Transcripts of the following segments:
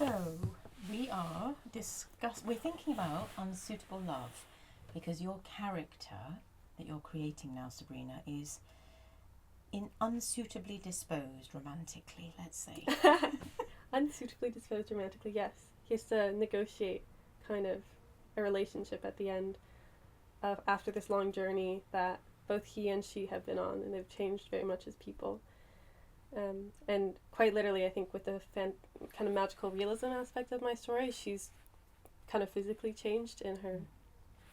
So we're thinking about unsuitable love, because your character that you're creating now, Sabrina, is unsuitably disposed romantically, let's say. Unsuitably disposed romantically, yes. He has to negotiate kind of a relationship at the end of after this long journey that both he and she have been on, and they've changed very much as people. And quite literally, I think with the kind of magical realism aspect of my story, she's kind of physically changed in her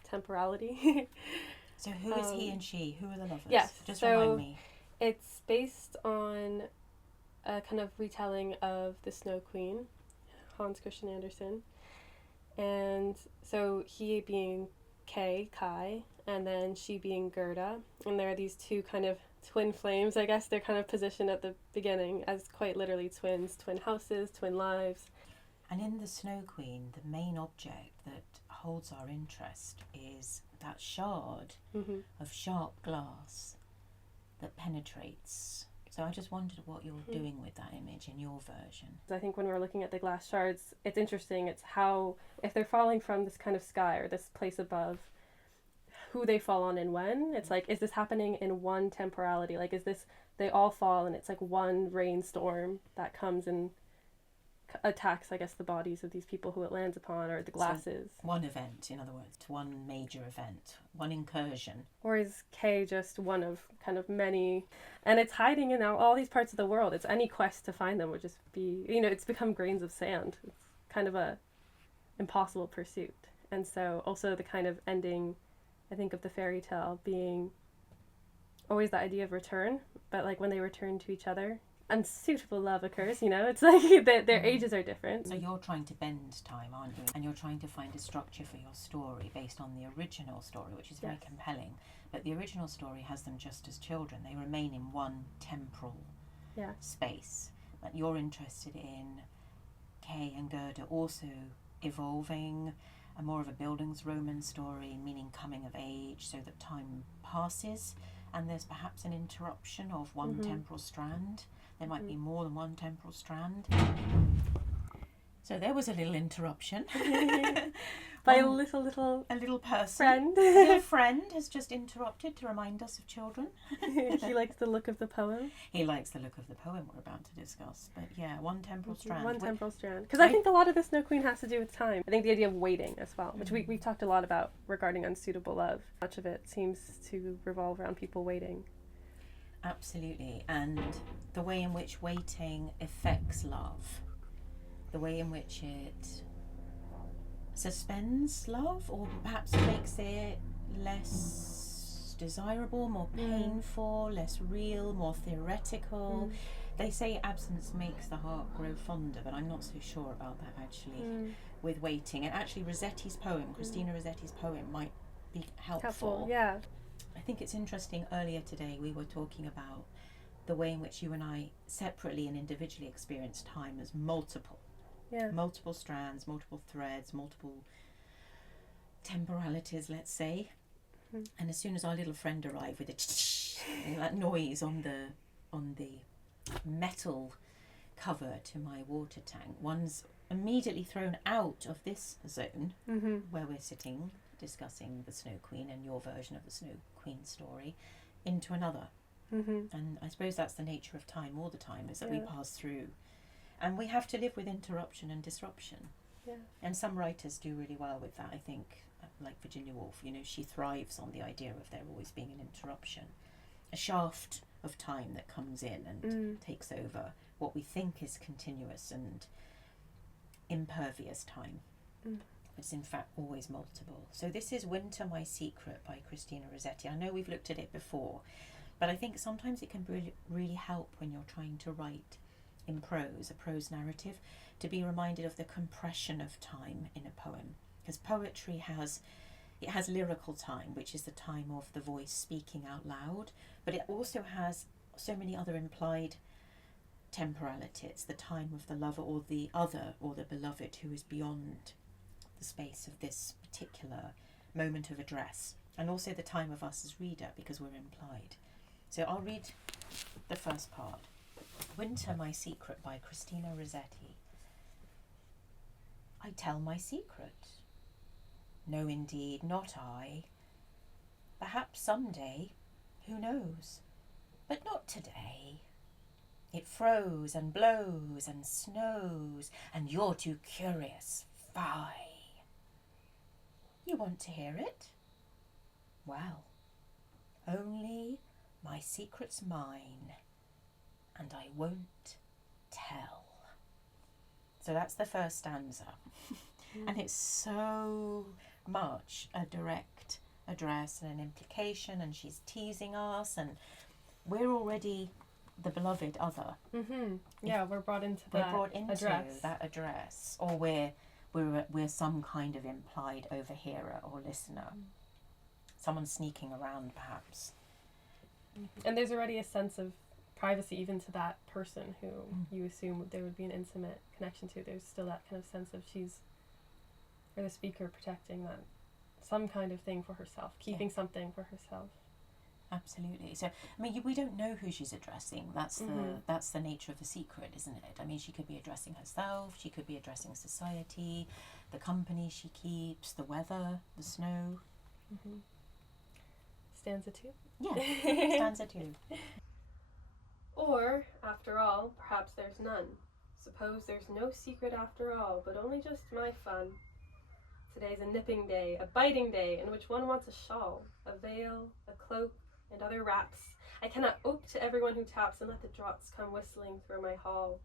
temporality. So who is he and she? Who are the lovers? Yes. Just so remind me. It's based on a kind of retelling of The Snow Queen, Hans Christian Andersen. And so he being Kai, and then she being Gerda. And there are these two kind of twin flames, I guess. They're kind of positioned at the beginning as quite literally twins, twin houses, twin lives. And in The Snow Queen, the main object that holds our interest is that shard of sharp glass that penetrates. So I just wondered what you're doing with that image in your version. I think when we're looking at the glass shards, it's interesting. It's how, if they're falling from this kind of sky or this place above, who they fall on and when. It's like, is this happening in one temporality? Like, is this, they all fall and it's like one rainstorm that comes and attacks, I guess, the bodies of these people who it lands upon, or the glasses. So one event, in other words, one major event, one incursion. Or is Kay just one of kind of many? And it's hiding in all these parts of the world. It's any quest to find them would just be, it's become grains of sand. It's kind of a impossible pursuit. And so also the kind of ending, I think, of the fairy tale being always the idea of return, but like when they return to each other, unsuitable love occurs, it's like their ages are different. So you're trying to bend time, aren't you? And you're trying to find a structure for your story based on the original story, which is very compelling. But the original story has them just as children. They remain in one temporal space. But you're interested in Kay and Gerda also evolving, a more of a Bildungsroman story, meaning coming of age, so that time passes and there's perhaps an interruption of one temporal strand. There might be more than one temporal strand. So there was a little interruption. By a little person. Friend. A little friend has just interrupted to remind us of children. He likes the look of the poem. He likes the look of the poem we're about to discuss. But yeah, one temporal strand. One temporal strand. Because I think a lot of the Snow Queen has to do with time. I think the idea of waiting as well, which we've talked a lot about regarding unsuitable love. Much of it seems to revolve around people waiting. Absolutely. And the way in which waiting affects love, the way in which it suspends love, or perhaps makes it less desirable, more painful, less real, more theoretical. They say absence makes the heart grow fonder, but I'm not so sure about that actually with waiting. And actually Rossetti's poem, Christina Rossetti's poem, might be helpful. Yeah. I think it's interesting. Earlier today we were talking about the way in which you and I separately and individually experience time as multiple strands, multiple threads, multiple temporalities, let's say. And as soon as our little friend arrived with that noise on the metal cover to my water tank, one's immediately thrown out of this zone where we're sitting discussing the Snow Queen and your version of the Snow Queen story into another. And I suppose that's the nature of time all the time, is that we pass through and we have to live with interruption and disruption. And some writers do really well with that. I think like Virginia Woolf, she thrives on the idea of there always being an interruption, a shaft of time that comes in and takes over what we think is continuous and impervious time. It's in fact always multiple. So this is Winter, My Secret by Christina Rossetti. I know we've looked at it before, but I think sometimes it can really help when you're trying to write in prose, a prose narrative, to be reminded of the compression of time in a poem. Because poetry has lyrical time, which is the time of the voice speaking out loud, but it also has so many other implied temporalities, the time of the lover or the other or the beloved who is beyond the space of this particular moment of address, and also the time of us as reader, because we're implied. So I'll read the first part. Winter, My Secret by Christina Rossetti. I tell my secret. No, indeed, not I. Perhaps someday, who knows? But not today. It froze and blows and snows, and you're too curious. Fie! You want to hear it? Well, only my secret's mine, and I won't tell. So that's the first stanza. And it's so much a direct address and an implication, and she's teasing us, and we're already the beloved other. Yeah, we're brought into that address, or we're some kind of implied overhearer or listener. Someone sneaking around, perhaps. And there's already a sense of privacy even to that person who you assume there would be an intimate connection to. There's still that kind of sense of the speaker protecting that some kind of thing for herself, keeping something for herself. Absolutely. So, I mean, we don't know who she's addressing. That's the nature of the secret, isn't it? I mean, she could be addressing herself. She could be addressing society, the company she keeps, the weather, the snow. Stanza 2? Yeah, stanza 2. Or, after all, perhaps there's none. Suppose there's no secret after all, but only just my fun. Today's a nipping day, a biting day, in which one wants a shawl, a veil, a cloak, and other wraps. I cannot ope to everyone who taps, and let the draughts come whistling through my hall.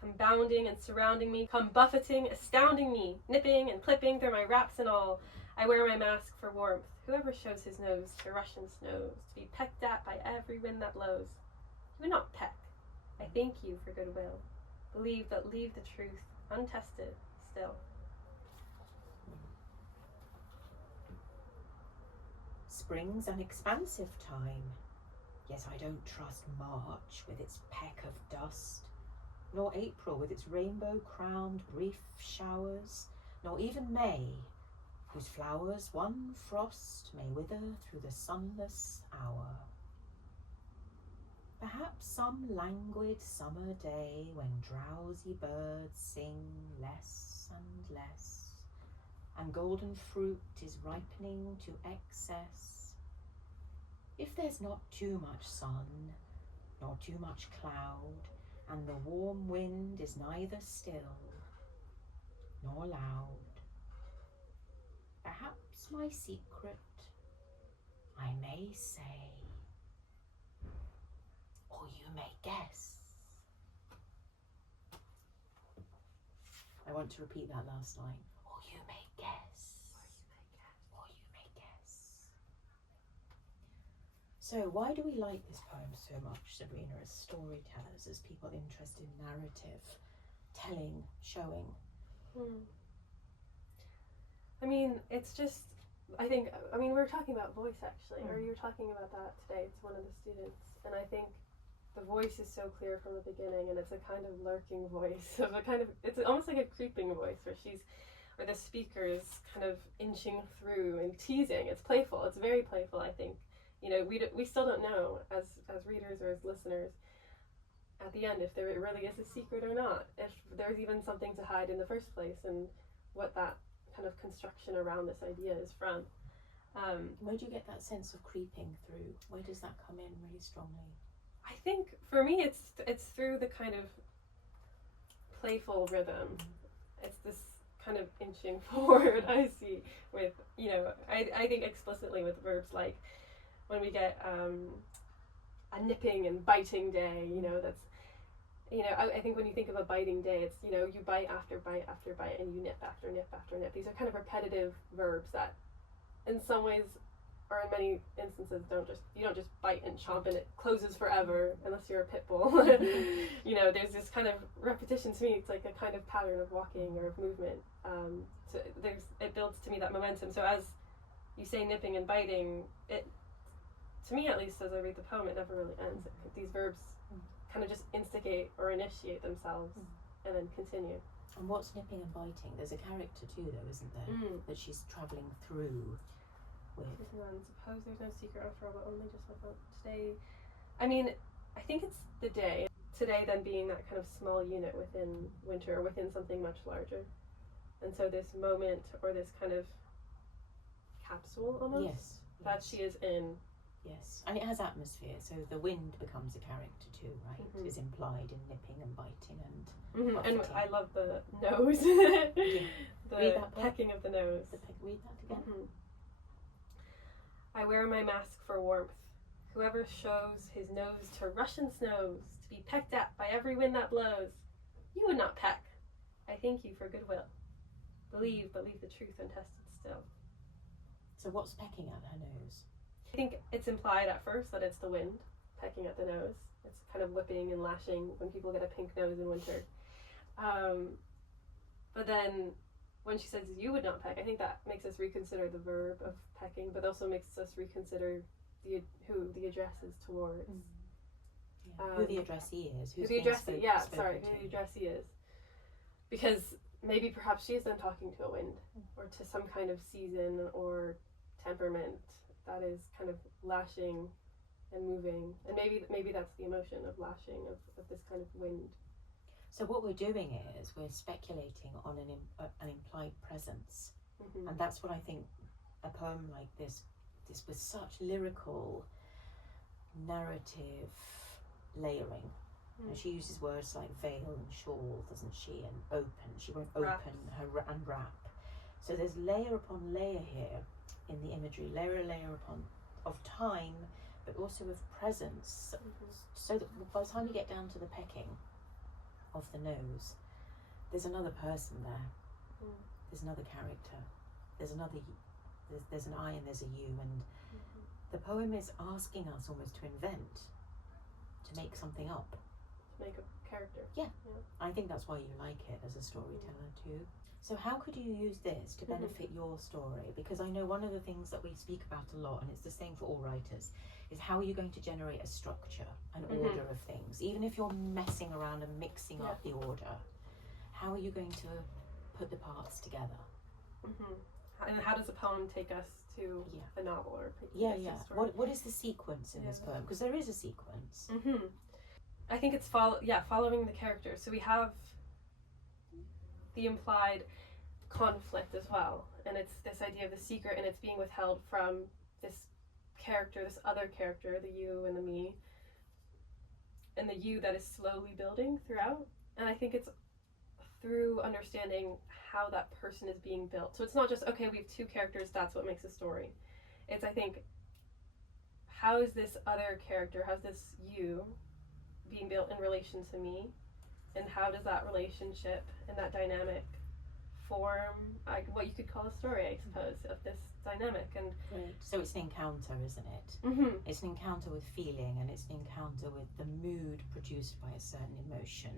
Come bounding and surrounding me, come buffeting, astounding me, nipping and clipping through my wraps and all. I wear my mask for warmth. Whoever shows his nose to Russian snows, to be pecked at by every wind that blows. You would not peck. I thank you for goodwill. Believe that leave the truth untested still. Spring's an expansive time, yet I don't trust March with its peck of dust, nor April with its rainbow-crowned brief showers, nor even May, whose flowers one frost may wither through the sunless hour. Perhaps some languid summer day when drowsy birds sing less and less, and golden fruit is ripening to excess. If there's not too much sun, nor too much cloud, and the warm wind is neither still nor loud, perhaps my secret I may say, or you may guess. I want to repeat that last line. Or you may guess. Or you may guess. So why do we like this poem so much, Sabrina, as storytellers, as people interested in narrative, telling, showing? I mean, it's just, we were talking about voice actually, or you were talking about that today to one of the students, and I think the voice is so clear from the beginning, and it's a kind of lurking voice of it's almost like a creeping voice where the speaker is kind of inching through and teasing. It's playful. It's very playful, I think. You know, we still don't know as readers or as listeners at the end if there really is a secret or not, if there's even something to hide in the first place, and what that kind of construction around this idea is from. Where do you get that sense of creeping through? Where does that come in really strongly? I think for me it's through the kind of playful rhythm. It's this kind of inching forward I see with, I think explicitly with verbs like when we get a nipping and biting day, that's, I think when you think of a biting day, it's, you bite after bite after bite, and you nip after nip after nip. These are kind of repetitive verbs that in some ways, or in many instances, you don't just bite and chomp and it closes forever unless you're a pit bull. There's this kind of repetition. To me, it's like a kind of pattern of walking or of movement. So it builds to me that momentum. So as you say nipping and biting, it, to me at least, as I read the poem, it never really ends. These verbs kind of just instigate or initiate themselves and then continue. And what's nipping and biting? There's a character too, though, isn't there? That she's travelling through with. Suppose there's no secret after all, but only just about today. I mean, I think it's the day. Today then being that kind of small unit within winter, or within something much larger. And so this moment, or this kind of capsule almost, Yes. that she is in. Yes, and it has atmosphere, so the wind becomes a character too, right? Mhm. Is implied in nipping and biting and And buffeting. I love the nose. Yeah. The Read that part. pecking of the nose. Read that again. Mhm. I wear my mask for warmth. Whoever shows his nose to Russian snows, to be pecked at by every wind that blows, you would not peck. I thank you for goodwill. Believe, but leave the truth untested still. So what's pecking at her nose? I think it's implied at first that it's the wind pecking at the nose. It's kind of whipping and lashing when people get a pink nose in winter. But then when she says you would not peck, I think that makes us reconsider the verb of pecking, but also makes us reconsider who the address is towards. Yeah. Who the addressee is. Who the addressee, who the addressee is. Because maybe perhaps she is then talking to a wind, or to some kind of season or temperament that is kind of lashing and moving. And maybe that's the emotion of lashing, of this kind of wind. So what we're doing is we're speculating on an implied presence. Mm-hmm. And that's what I think a poem like this with such lyrical narrative layering. And she uses words like veil and shawl, doesn't she? And open. She won't open and wrap. So there's layer upon layer here in the imagery, layer upon of time, but also of presence. So that by the time we get down to the pecking of the nose, there's another person there. There's another character. There's an I and there's a you, and the poem is asking us almost to invent, to make something up. Make a character. Yeah. I think that's why you like it as a storyteller too. So how could you use this to benefit your story? Because I know one of the things that we speak about a lot, and it's the same for all writers, is how are you going to generate a structure, an order of things? Even if you're messing around and mixing up the order, how are you going to put the parts together? And how does a poem take us to a novel or a story? What is the sequence in this poem? Because there is a sequence. I think it's following the character. So we have the implied conflict as well, and it's this idea of the secret, and it's being withheld from this character, this other character, the you and the me, and the you that is slowly building throughout. And I think it's through understanding how that person is being built. So it's not just, okay, we have two characters, that's what makes a story. It's, I think, how is this other character, how's this you being built in relation to me, and how does that relationship and that dynamic form what you could call a story, I suppose, of this dynamic. And so it's an encounter, isn't it? It's an encounter with feeling, and it's an encounter with the mood produced by a certain emotion.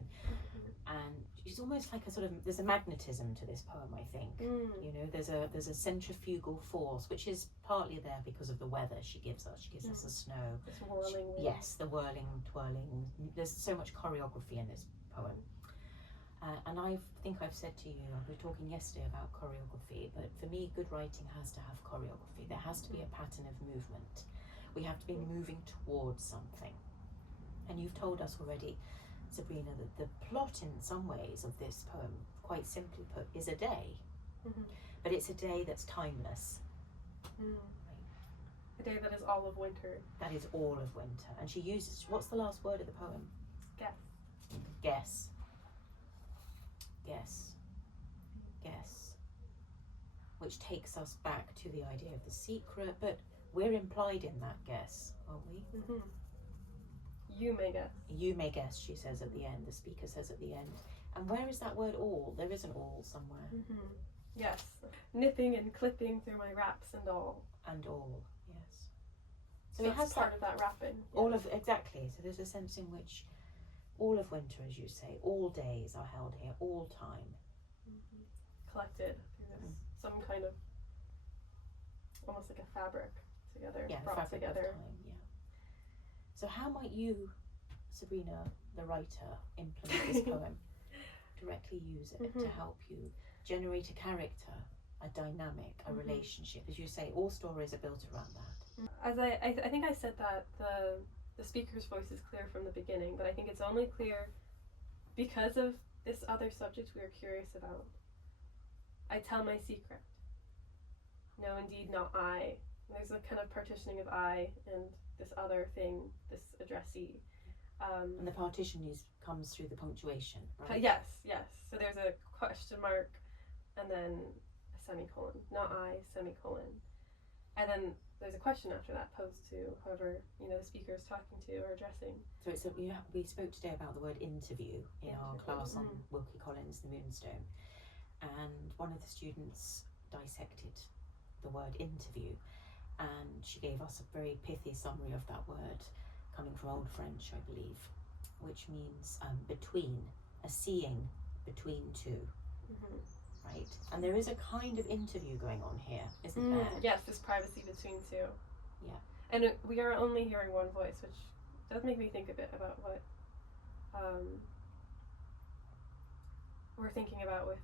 And it's almost like a sort of, there's a magnetism to this poem, I think. You know, there's a centrifugal force, which is partly there because of the weather she gives us. She gives us the snow. This whirling wind. Yes, the whirling, twirling. There's so much choreography in this poem. And I think I've said to you, we were talking yesterday about choreography, but for me, good writing has to have choreography. There has to be a pattern of movement. We have to be moving towards something. And you've told us already, Sabrina, that the plot in some ways of this poem, quite simply put, is a day. But it's a day that's timeless. A day that is all of winter. That is all of winter. And she uses, what's the last word of the poem? Guess. Which takes us back to the idea of the secret, but we're implied in that guess, aren't we? You may guess. You may guess, she says at the end, the speaker says at the end. And where is that word all? There is an all somewhere. Yes. Nipping and clipping through my wraps and all. And all, yes. So it has part of that wrapping. All of, exactly. So there's a sense in which all of winter, as you say, all days are held here, all time. Collected through this, some kind of, almost like a fabric together, brought the fabric together. Of time, So how might you, Sabrina, the writer, implement this poem? Directly use it to help you generate a character, a dynamic, a relationship. As you say, all stories are built around that. As I think I said that the speaker's voice is clear from the beginning, but I think it's only clear because of this other subject we are curious about. I tell my secret. No, indeed, not I. And there's a kind of partitioning of I and this other thing, this addressee. And the partition comes through the punctuation, right? Yes. So there's a question mark and then a semicolon. Not I, semicolon. And then there's a question after that posed to whoever, the speaker is talking to or addressing. So we spoke today about the word interview in our class on Wilkie Collins' The Moonstone. And one of the students dissected the word interview, and she gave us a very pithy summary of that word, coming from Old French, I believe, which means between, a seeing between two, right? And there is a kind of interview going on here, isn't there? Yes, this privacy between two. Yeah. And we are only hearing one voice, which does make me think a bit about what we're thinking about with,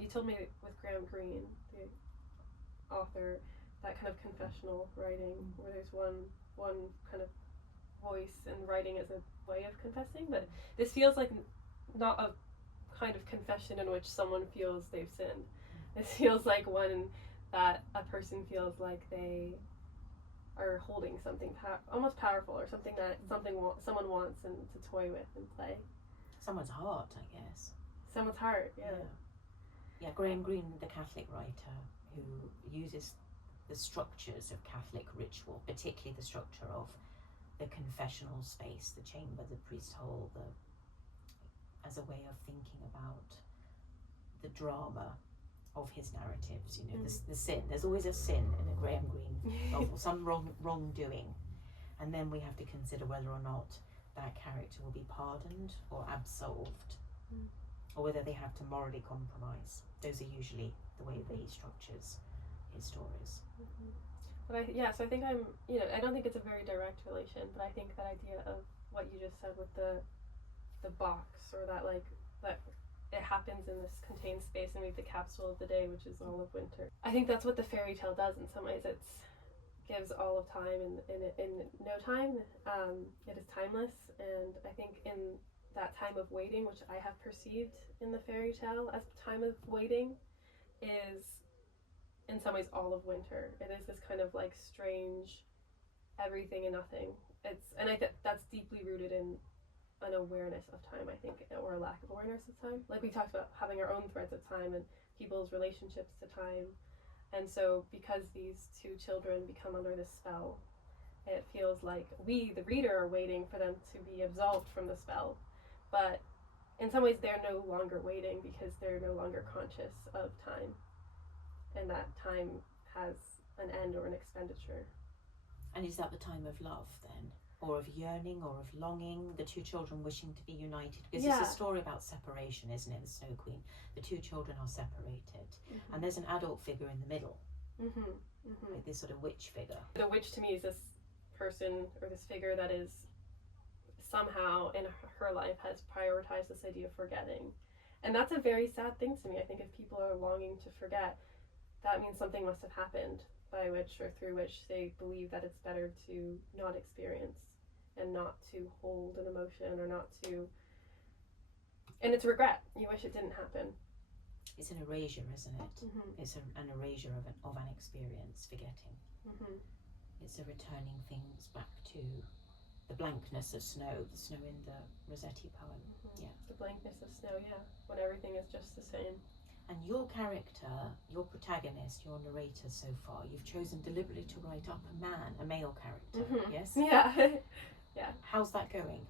you told me with Graham Greene, the author, that kind of confessional writing where there's one kind of voice and writing as a way of confessing, but this feels like not a kind of confession in which someone feels they've sinned. This feels like one that a person feels like they are holding something almost powerful, or something that someone wants and to toy with and play. Someone's heart, I guess. Someone's heart, yeah. Yeah, Graham Greene, the Catholic writer, who uses the structures of Catholic ritual, particularly the structure of the confessional space, the chamber, the priest hole, as a way of thinking about the drama of his narratives. The sin. There's always a sin in a Graham Greene novel, some wrongdoing, and then we have to consider whether or not that character will be pardoned or absolved, or whether they have to morally compromise. Those are usually the way that he structures his stories. But so I think I don't think it's a very direct relation, but I think that idea of what you just said with the box, or that it happens in this contained space, and we have the capsule of the day, which is all of winter. I think that's what the fairy tale does in some ways. It gives all of time in no time. It is timeless, and I think in that time of waiting, which I have perceived in the fairy tale as time of waiting, is in some ways all of winter. It is this kind of strange everything and nothing. And I think that's deeply rooted in an awareness of time, I think, or a lack of awareness of time. Like we talked about having our own threads of time and people's relationships to time. And so because these two children become under this spell, it feels like we, the reader, are waiting for them to be absolved from the spell. But in some ways they're no longer waiting, because they're no longer conscious of time. And that time has an end or an expenditure. And is that the time of love then? Or of yearning, or of longing? The two children wishing to be united? Because it's a story about separation, isn't it? The Snow Queen. The two children are separated. And there's an adult figure in the middle. Like this sort of witch figure. The witch to me is this person, or this figure that is somehow in her life has prioritized this idea of forgetting. And that's a very sad thing to me. I think if people are longing to forget, that means something must have happened by which or through which they believe that it's better to not experience and not to hold an emotion, or not to, and it's regret. You wish it didn't happen. It's an erasure, isn't it? It's an erasure of an experience, forgetting. It's a returning things back to the blankness of snow, the snow in the Rossetti poem. Yeah, the blankness of snow, when everything is just the same. And your character, your protagonist, your narrator so far, you've chosen deliberately to write up a male character, yes? Yeah. How's that going?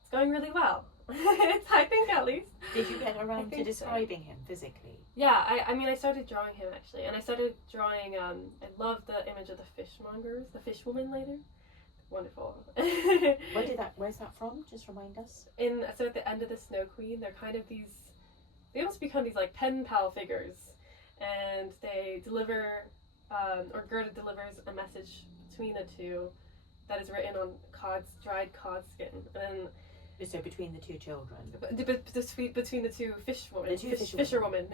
It's going really well. I think, at least. Did you get around to describing him physically? Yeah, I started drawing him, actually. And I started drawing, I love the image of the fishmongers, the fishwoman later. Wonderful. Where's that from? Just remind us. So at the end of the Snow Queen, they're kind of they almost become these pen pal figures, and they deliver, or Gerda delivers a message between the two that is written on dried cod skin, and so between the two children, between the two fishwomen, fisherwomen,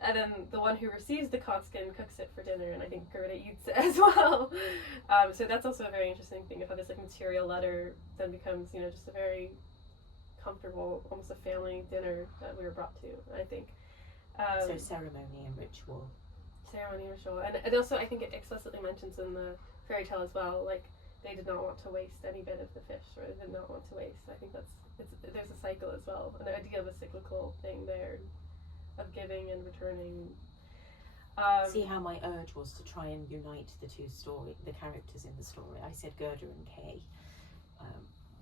and then the one who receives the cod skin cooks it for dinner, and I think Gerda eats it as well. So that's also a very interesting thing of how this material letter then becomes just a very comfortable, almost a family dinner that we were brought to, I think. So ceremony and ritual. Ceremony and ritual. And also I think it explicitly mentions in the fairy tale as well, like, they did not want to waste any bit of the fish, or they did not want to waste. I think there's a cycle as well, an idea of a cyclical thing there, of giving and returning. See how my urge was to try and unite the the characters in the story. I said Gerda and Kay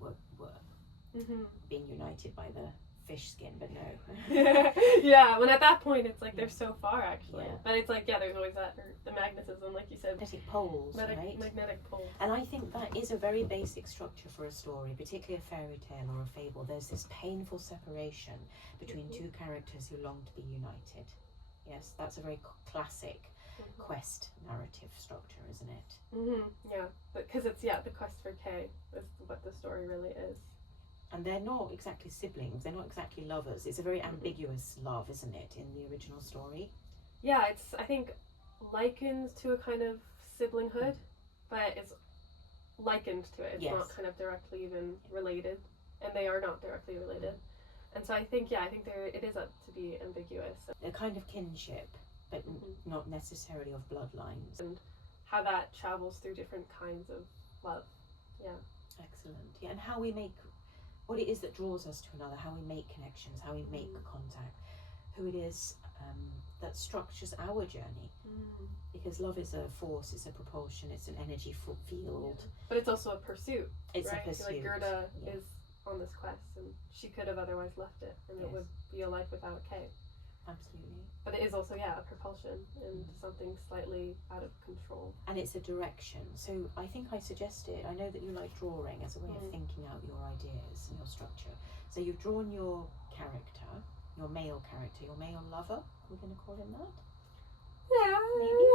were being united by the fish skin, but no. Yeah, when at that point it's like they're so far actually. Yeah. But it's like, yeah, there's always that, or the magnetism, like you said. Magnetic poles, right? Magnetic poles. And I think that is a very basic structure for a story, particularly a fairy tale or a fable. There's this painful separation between two characters who long to be united. Yes, that's a very classic quest narrative structure, isn't it? Yeah, because it's, the quest for Kay is what the story really is. And they're not exactly siblings, they're not exactly lovers. It's a very ambiguous love, isn't it, in the original story? Yeah, it's, I think, likened to a kind of siblinghood, but it's likened to it. It's not kind of directly even related, and they are not directly related. And so I think it is up to be ambiguous. A kind of kinship, but not necessarily of bloodlines. And how that travels through different kinds of love. Yeah. Excellent. Yeah, and how we make, what it is that draws us to another, how we make connections, how we make contact, who it is that structures our journey. Because love is a force, it's a propulsion, it's an energy field. Yeah. But it's also a pursuit. It's right? a pursuit. Like Gerda is on this quest, and she could have otherwise left it, and it would be a life without Kay. Absolutely. But it is also, a propulsion into something slightly out of control. And it's a direction. So I think I suggested, I know that you like drawing as a way of thinking out your ideas and your structure. So you've drawn your character, your male character, your male lover, we're going to call him that? Yeah, maybe.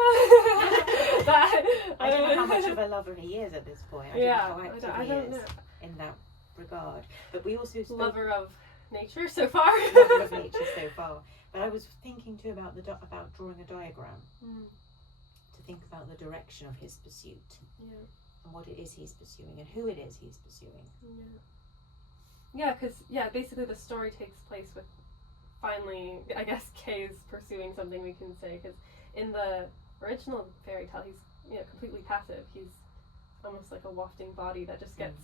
I don't know how much of a lover he is at this point. I don't know how active he is in that regard. But we also spoke... Lover of nature so far. Lover of nature so far. But I was thinking too about about drawing a diagram to think about the direction of his pursuit and what it is he's pursuing and who it is he's pursuing. Yeah, because basically the story takes place with finally, I guess, Kay's pursuing something, we can say, because in the original fairy tale he's completely passive. He's almost like a wafting body that just gets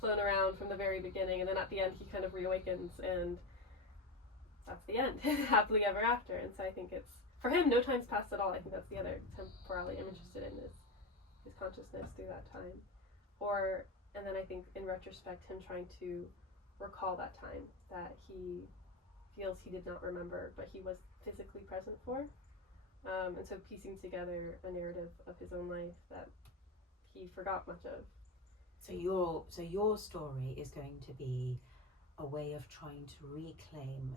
flown around from the very beginning, and then at the end he kind of reawakens, and that's the end. Happily ever after. And so I think it's, for him, no time's passed at all. I think that's the other temporality I'm interested in, is his consciousness through that time. And then I think in retrospect, him trying to recall that time that he feels he did not remember, but he was physically present for. And so piecing together a narrative of his own life that he forgot much of. So your story is going to be a way of trying to reclaim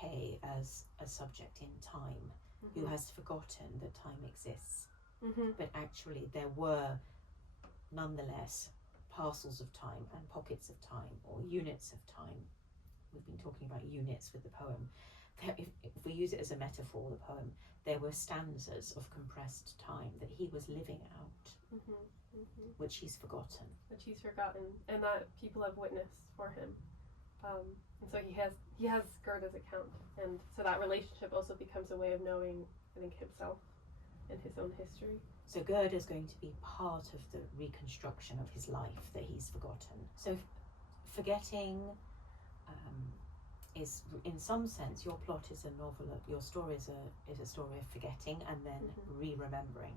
Kay as a subject in time who has forgotten that time exists. But actually there were nonetheless parcels of time and pockets of time, or units of time. We've been talking about units with the poem. If we use it as a metaphor, the poem, there were stanzas of compressed time that he was living out, which he's forgotten. And that people have witnessed for him. And so he has Gerda's account, and so that relationship also becomes a way of knowing, I think, himself and his own history. So Gerda is going to be part of the reconstruction of his life that he's forgotten. So forgetting is, in some sense, your plot is a novel. Your story is a story of forgetting and then re-remembering.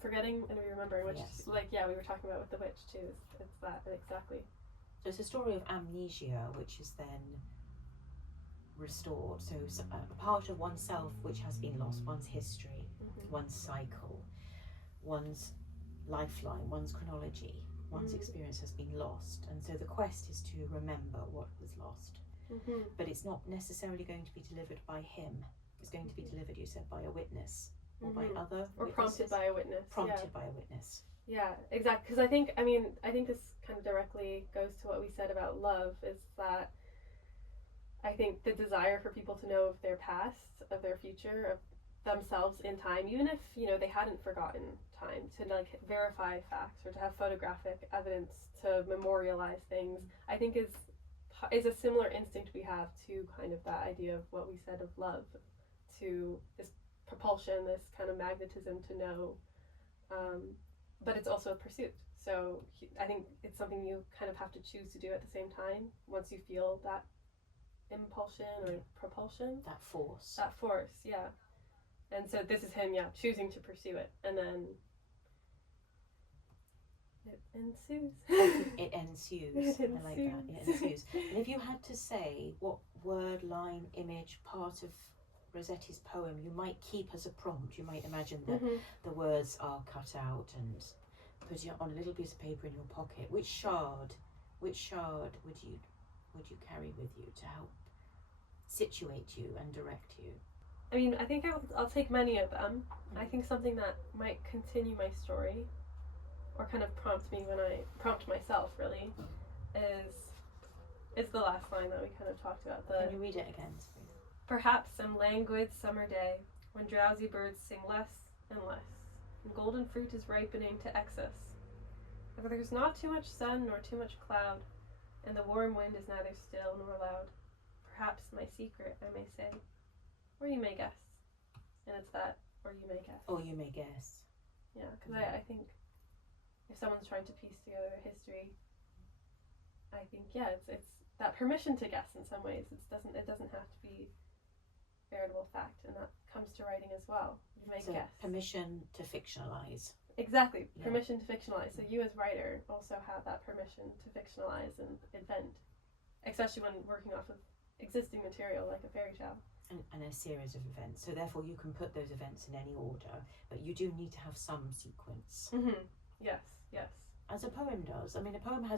Forgetting and remembering, which we were talking about with the witch too. It's that exactly. So it's a story of amnesia, which is then restored. So a part of oneself which has been lost, one's history, one's cycle, one's lifeline, one's chronology, one's experience has been lost. And so the quest is to remember what was lost. But it's not necessarily going to be delivered by him. It's going to be delivered, you said, by a witness or by other or witnesses. Prompted by a witness. Prompted by a witness. Yeah, exactly. Because I think this kind of directly goes to what we said about love, is that I think the desire for people to know of their past, of their future, of themselves in time, even if, they hadn't forgotten time, to verify facts or to have photographic evidence to memorialize things, I think is is a similar instinct we have to kind of that idea of what we said of love, to this propulsion, this kind of magnetism to know, but it's also a pursuit. So I think it's something you kind of have to choose to do at the same time once you feel that impulsion or propulsion. That force. That force, yeah. And so this is him, choosing to pursue it. And then it ensues. It ensues. I like that. It ensues. And if you had to say what word, line, image, part of Rossetti's poem you might keep as a prompt, you might imagine that the words are cut out and put it on a little piece of paper in your pocket. Which shard would you carry with you to help situate you and direct you? I mean, I think I'll take many of them. I think something that might continue my story, or kind of prompt myself really, is the last line that we kind of talked about. Can you read it again, please? Perhaps some languid summer day, when drowsy birds sing less and less, and golden fruit is ripening to excess. If there's not too much sun nor too much cloud, and the warm wind is neither still nor loud, perhaps my secret I may say, or you may guess. And it's that, or you may guess. Or you may guess. Yeah, because I think if someone's trying to piece together history, I think it's that permission to guess in some ways. It doesn't have to be veritable fact, and that comes to writing as well. You may guess. Permission to fictionalize. Exactly, permission to fictionalize. So you as writer also have that permission to fictionalize and invent, especially when working off of existing material like a fairy tale. And a series of events. So therefore you can put those events in any order, but you do need to have some sequence. Yes. As a poem does. I mean, a poem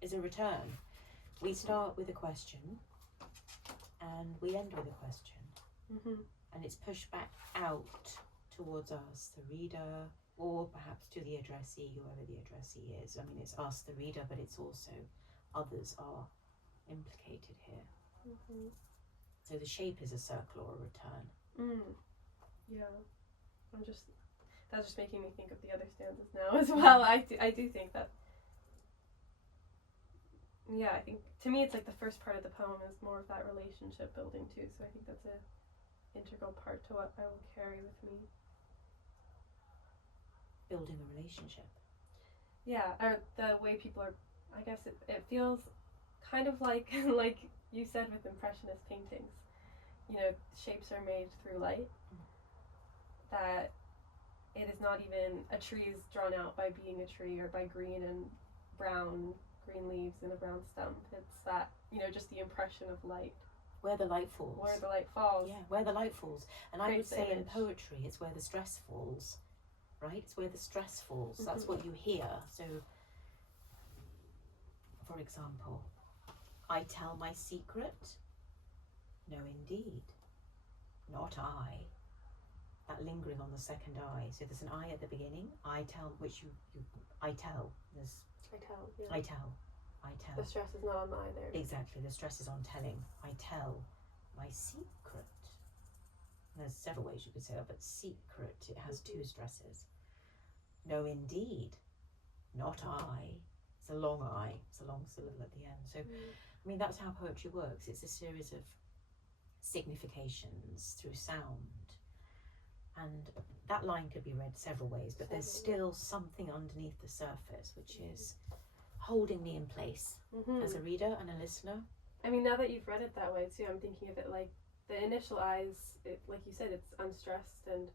is a return. We start with a question and we end with a question. And it's pushed back out towards us, the reader, or perhaps to the addressee, whoever the addressee is. I mean, it's us, the reader, but it's also others are implicated here. So the shape is a circle or a return. Yeah. That's just making me think of the other stanzas now as well. I do think that, I think to me it's like the first part of the poem is more of that relationship building too. So I think that's a integral part to what I will carry with me. Building a relationship. Yeah, or the way people are, I guess it feels kind of like like you said with Impressionist paintings, shapes are made through light, that it is not even a tree is drawn out by being a tree or by green leaves and a brown stump. It's that, just the impression of light. Where the light falls. Where the light falls. Yeah, where the light falls. And I would say image. in poetry, it's where the stress falls, right? It's where the stress falls. That's what you hear. So, for example, I tell my secret? No, indeed. Not I. That lingering on the second I. So there's an I at the beginning. I tell, which I tell. There's I tell, yeah. I tell. The stress is not on the I there. Exactly, the stress is on telling. I tell my secret. There's several ways you could say that, but secret, it has two stresses. No, indeed. Not I. It's a long I. It's a long syllable at the end. So, I mean, that's how poetry works. It's a series of significations through sound. And that line could be read several ways, but there's still something underneath the surface, which is holding me in place as a reader and a listener. I mean, now that you've read it that way too, I'm thinking of it like the initial eyes, like you said, it's unstressed and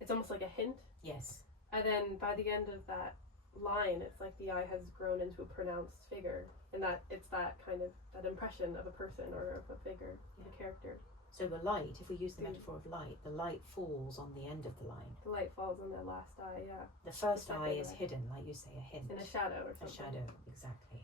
it's almost like a hint. Yes. And then by the end of that line, it's like the eye has grown into a pronounced figure, and that it's that kind of that impression of a person or of a figure, a character. So the light, if we use the metaphor of light, the light falls on the end of the line. The light falls on the last eye, yeah. The first eye is hidden, like you say, a hint. In a shadow or something. A shadow, exactly.